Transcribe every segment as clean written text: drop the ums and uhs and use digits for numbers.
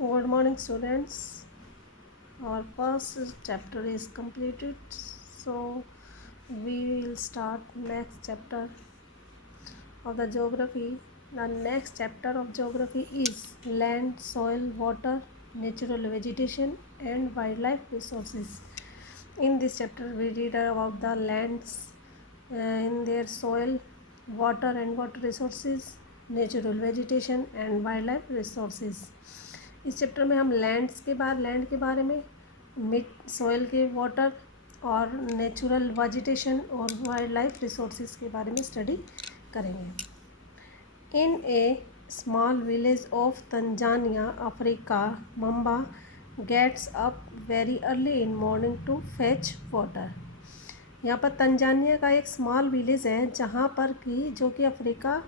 Good morning, students. Our first chapter is completed, so we will start next chapter of the geography. The next chapter of geography is land, soil, water, natural vegetation, and wildlife resources. In this chapter, we read about the lands in their soil, water and water resources, natural vegetation and wild life resources. इस chapter में हम land के बारे में, मिट soil के, water और natural vegetation और वाइल्ड लाइफ रिसोर्सेज के बारे में स्टडी करेंगे। In a small village of Tanzania, Africa, Mamba gets up very early in morning to fetch water. यहाँ पर तंजानिया का एक स्मॉल विलेज है जहाँ पर कि जो कि अफ्रीका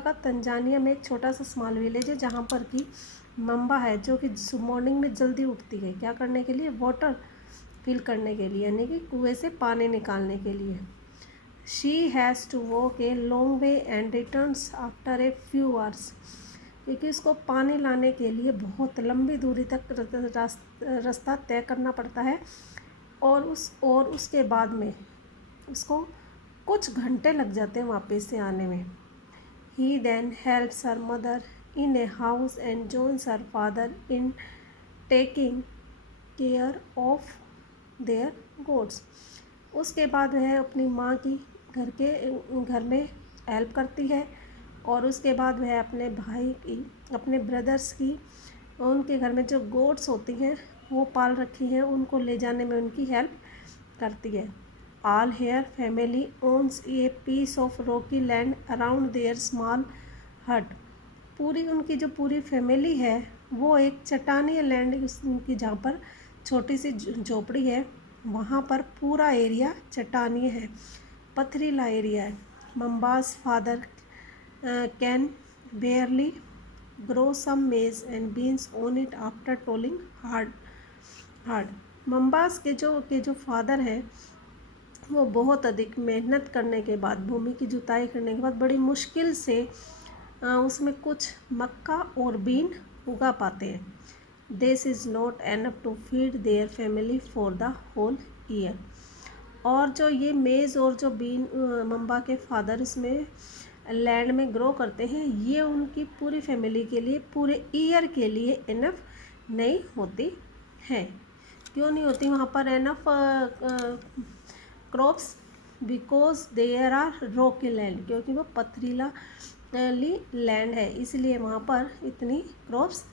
का तंजानिया में एक छोटा सा स्मॉल विलेज है जहाँ पर कि मम्बा है जो कि मॉर्निंग में जल्दी उठती है। क्या करने के लिए? वाटर फिल करने के लिए, यानी कि कुएं से पानी निकालने के लिए। She has to walk a long way and returns after a few hours, क्योंकि उसको पानी लाने के लिए बहुत लंबी दूरी तक रास्ता तय करना पड़ता है और उसके बाद में उसको कुछ घंटे लग जाते हैं वापस से आने में। He then helps her mother in a house and joins her father in taking care of their goats. उसके बाद वह अपनी माँ की घर में हेल्प करती है और उसके बाद वह अपने भाई की, अपने ब्रदर्स की, उनके घर में जो गोट्स होती हैं वो पाल रखी हैं, उनको ले जाने में उनकी हेल्प करती है। All her family owns a piece of rocky land around their small hut. पूरी उनकी जो पूरी फैमिली है वो एक चट्टानी लैंड उनकी जहाँ पर छोटी सी झोपड़ी है, वहाँ पर पूरा एरिया चट्टानी है, पथरीला एरिया है। Mamba's father can barely grow some maize and beans on it after toiling hard. Mamba's के जो फादर हैं वो बहुत अधिक मेहनत करने के बाद, भूमि की जुताई करने के बाद बड़ी मुश्किल से उसमें कुछ मक्का और बीन उगा पाते हैं। This is not enough to feed their family for the whole year. और जो ये मेज़ और जो बीन मम्बा के फादर इसमें लैंड में ग्रो करते हैं, ये उनकी पूरी फैमिली के लिए, पूरे ईयर के लिए इनफ नहीं होती हैं। क्यों नहीं होती वहाँ पर enough crops? Because there are rocky land, क्योंकि वो पथरीला लैंड है, इसलिए वहाँ पर इतनी क्रॉप्स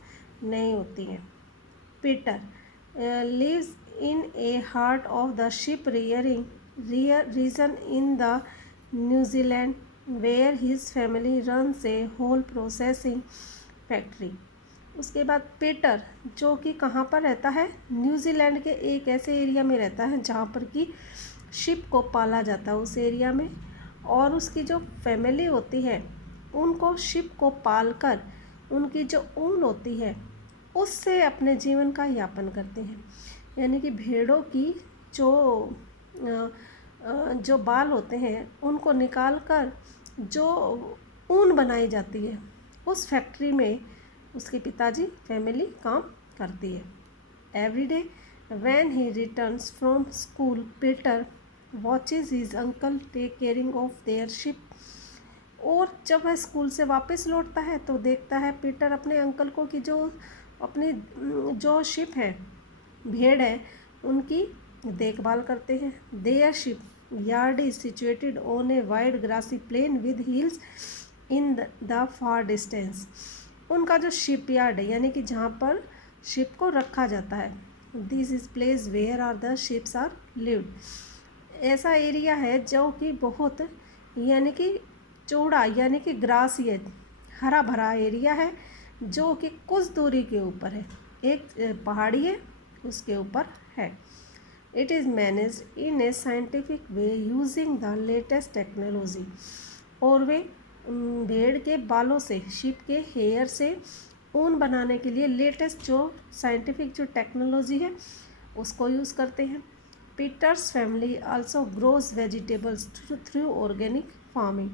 नहीं होती हैं। Peter lives in a heart of the sheep rearing region in the New Zealand where his family runs a wool processing factory. उसके बाद पीटर जो कि कहाँ पर रहता है? न्यूजीलैंड के एक ऐसे एरिया में रहता है जहाँ पर कि शिप को पाला जाता है उस एरिया में, और उसकी जो फैमिली होती है उनको शिप को पालकर उनकी जो ऊन होती है उससे अपने जीवन का यापन करते हैं। यानी कि भेड़ों की जो बाल होते हैं उनको निकालकर जो ऊन बनाई जाती है उस फैक्ट्री में उसके पिताजी फैमिली काम करती है। Every day when he returns from school, Peter watches his uncle take caring of their sheep. और जब वह स्कूल से वापस लौटता है तो देखता है पीटर अपने अंकल को कि अपनी जो शिप है, भेड़ है, उनकी देखभाल करते हैं। Their sheep yard is situated on a wide grassy plain with hills in the far distance. उनका जो शिप यार्ड है, यानी कि जहाँ पर शिप को रखा जाता है, this is place where are the sheeps are lived. ऐसा एरिया है जो कि बहुत, यानी कि चौड़ा, यानी कि ग्रास, ये हरा भरा एरिया है जो कि कुछ दूरी के ऊपर है, एक पहाड़ी है उसके ऊपर है। It is managed in A scientific way using the latest technology. और वे भेड़ के बालों से, शिप के हेयर से ऊन बनाने के लिए लेटेस्ट जो साइंटिफिक जो टेक्नोलॉजी है उसको यूज़ करते हैं। Peter's family also grows vegetables through organic farming.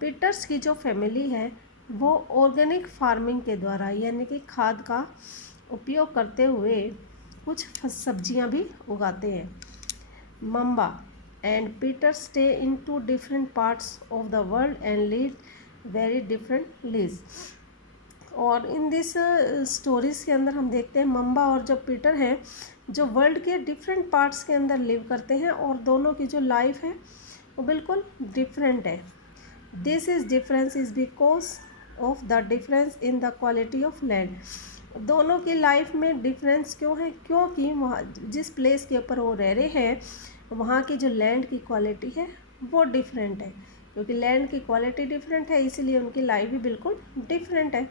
Peter's की जो फैमिली है वो ऑर्गेनिक फार्मिंग के द्वारा यानी कि खाद का उपयोग करते हुए कुछ सब्जियां भी उगाते हैं। Mamba and Peter stay in two different parts of the world and lead very different lives. और इन दिस स्टोरीज़ के अंदर हम देखते हैं मम्बा और जो पीटर हैं जो वर्ल्ड के डिफरेंट पार्ट्स के अंदर लिव करते हैं और दोनों की जो लाइफ है वो बिल्कुल डिफरेंट है। This is difference is because of the difference in the quality of land. दोनों की लाइफ में डिफरेंस क्यों है? क्योंकि वहाँ जिस प्लेस के ऊपर वो रह रहे हैं वहाँ की जो लैंड की क्वालिटी है वो डिफरेंट है। क्योंकि लैंड की क्वालिटी डिफरेंट है इसीलिए उनकी लाइफ भी बिल्कुल डिफरेंट है।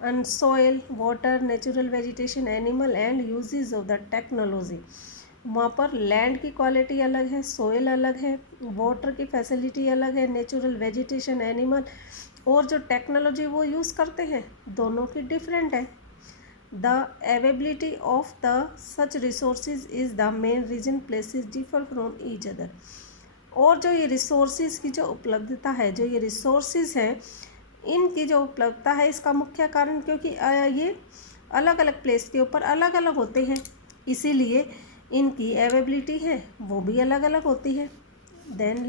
And soil, water, natural vegetation, animal and uses of the technology. वहाँ पर लैंड की क्वालिटी अलग है, सॉइल अलग है, वाटर की फैसिलिटी अलग है, नेचुरल वेजिटेशन, एनिमल और जो टेक्नोलॉजी वो यूज़ करते हैं दोनों की डिफरेंट है। The availability of the such resources is the main reason places differ from each other. और जो ये रिसोर्सेज की जो उपलब्धता है, जो ये रिसोर्सेज हैं इनकी जो उपलब्धता है इसका मुख्य कारण क्योंकि ये अलग अलग प्लेस के ऊपर अलग अलग होते हैं इसीलिए इनकी अवेबिलिटी है वो भी अलग अलग होती है। Then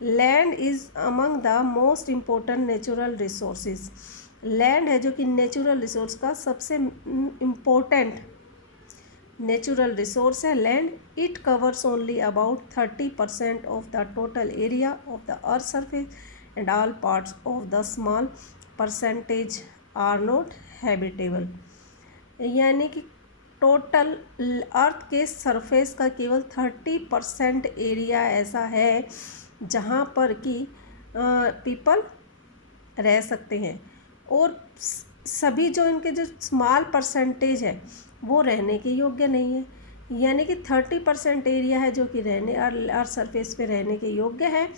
land is among the most important natural resources. Land है जो कि नेचुरल रिसोर्स का सबसे इम्पोर्टेंट नेचुरल रिसोर्स है land. It covers only about 30% of the total area of the earth surface and all parts of the small percentage are not habitable. यानी कि total अर्थ के surface का केवल 30% एरिया ऐसा है जहाँ पर कि पीपल रह सकते हैं और सभी जो इनके जो स्मॉल परसेंटेज है वो रहने के योग्य नहीं है। यानी कि 30% एरिया है जो कि रहने अर्थ सरफेस पे रहने के योग्य है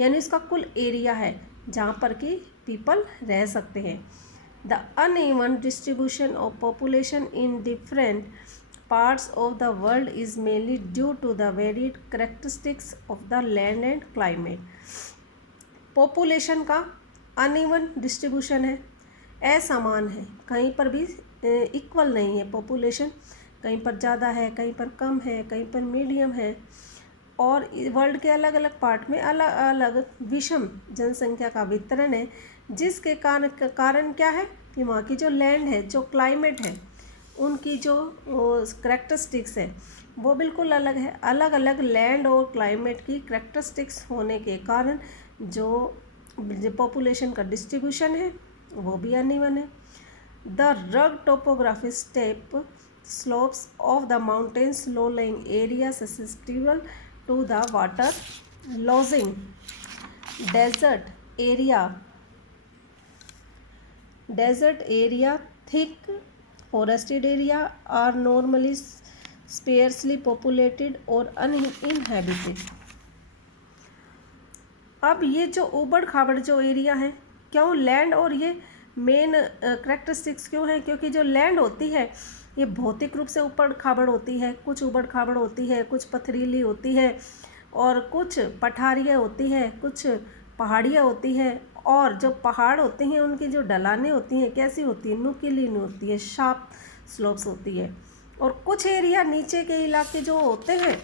यानी इसका कुल एरिया है जहाँ पर कि पीपल रह सकते हैं। The uneven distribution of population in different parts of the world is mainly due to the varied characteristics of the land and climate. Population का अनइवन डिस्ट्रीब्यूशन है, असमान है, कहीं पर भी इक्वल नहीं है पॉपुलेशन, कहीं पर ज़्यादा है, कहीं पर कम है, कहीं पर मीडियम है और वर्ल्ड के अलग अलग पार्ट में अलग अलग विषम जनसंख्या का वितरण है जिसके कारण क्या है कि वहाँ की जो लैंड है, जो क्लाइमेट है, उनकी जो करेक्टरिस्टिक्स है वो बिल्कुल अलग है। अलग अलग लैंड और क्लाइमेट की करेक्टरिस्टिक्स होने के कारण जो पॉपुलेशन का डिस्ट्रीब्यूशन है वो भी अनइवन है। The rugged topography steep slopes of the mountains low lying area susceptible to the water logging desert area thick forested area are normally sparsely populated और uninhabited। अब ये जो ऊबड़ खाबड़ जो एरिया है क्यों लैंड और ये मेन करेक्टरिस्टिक्स क्यों है क्योंकि जो लैंड होती है ये भौतिक रूप से ऊबड़ खाबड़ होती है, कुछ ऊबड़ खाबड़ होती है, कुछ पथरीली होती है और कुछ पठारियाँ होती है, कुछ पहाड़ियाँ होती है और जो पहाड़ होते हैं उनकी जो ढलानें होती हैं कैसी होती है, नुकीली होती है, शार्प स्लोप्स होती है। और कुछ एरिया नीचे के इलाके जो होते हैं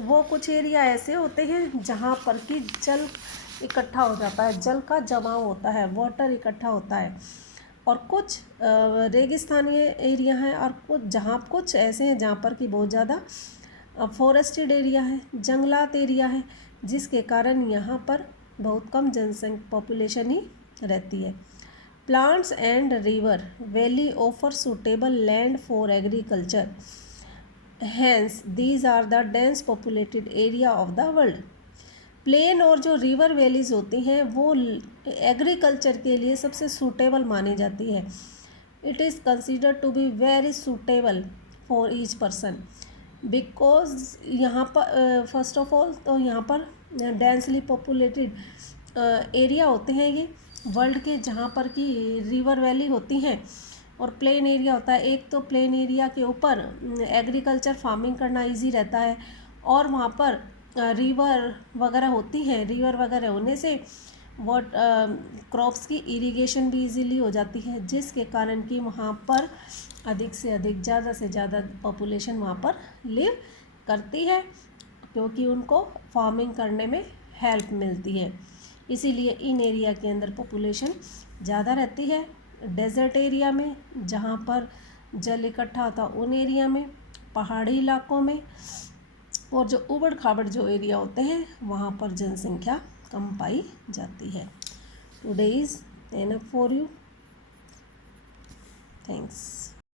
वो कुछ एरिया ऐसे होते हैं जहाँ पर कि जल इकट्ठा हो जाता है, जल का जमाव होता है, वाटर इकट्ठा होता है। और कुछ रेगिस्तानी एरिया हैं और कुछ ऐसे हैं जहाँ पर कि बहुत ज़्यादा फॉरेस्टेड एरिया है, जंगलात एरिया है जिसके कारण यहाँ पर बहुत कम जनसंख्या पॉपुलेशन ही रहती है। Plants and river valley offer suitable land for agriculture, hence these are the dense populated area of the world. Plain और जो रिवर वैलीज होती हैं वो एग्रीकल्चर के लिए सबसे सूटेबल मानी जाती है। It is consider to be very suitable for each person because यहाँ पर फर्स्ट ऑफ ऑल तो यहाँ पर डेंसली पॉपुलेटेड एरिया होते हैं ये वर्ल्ड के जहाँ पर कि रिवर वैली होती हैं और प्लेन एरिया होता है। एक तो प्लेन एरिया के ऊपर एग्रीकल्चर फार्मिंग करना इजी रहता है और वहाँ पर रिवर वगैरह होती हैं, रिवर वगैरह होने से वाट क्रॉप्स की इरिगेशन भी इजीली हो जाती है, जिसके कारण कि वहाँ पर अधिक से अधिक ज़्यादा से ज़्यादा पॉपुलेशन वहाँ पर लिव करती है, क्योंकि उनको फार्मिंग करने में हेल्प मिलती है। इसीलिए इन एरिया के अंदर पॉपुलेशन ज़्यादा रहती है। डेजर्ट एरिया में जहाँ पर जल इकट्ठा होता उन एरिया में, पहाड़ी इलाकों में, और जो उबड़ खाबड़ जो एरिया होते हैं वहाँ पर जनसंख्या कम पाई जाती है। Today is enough for you. Thanks.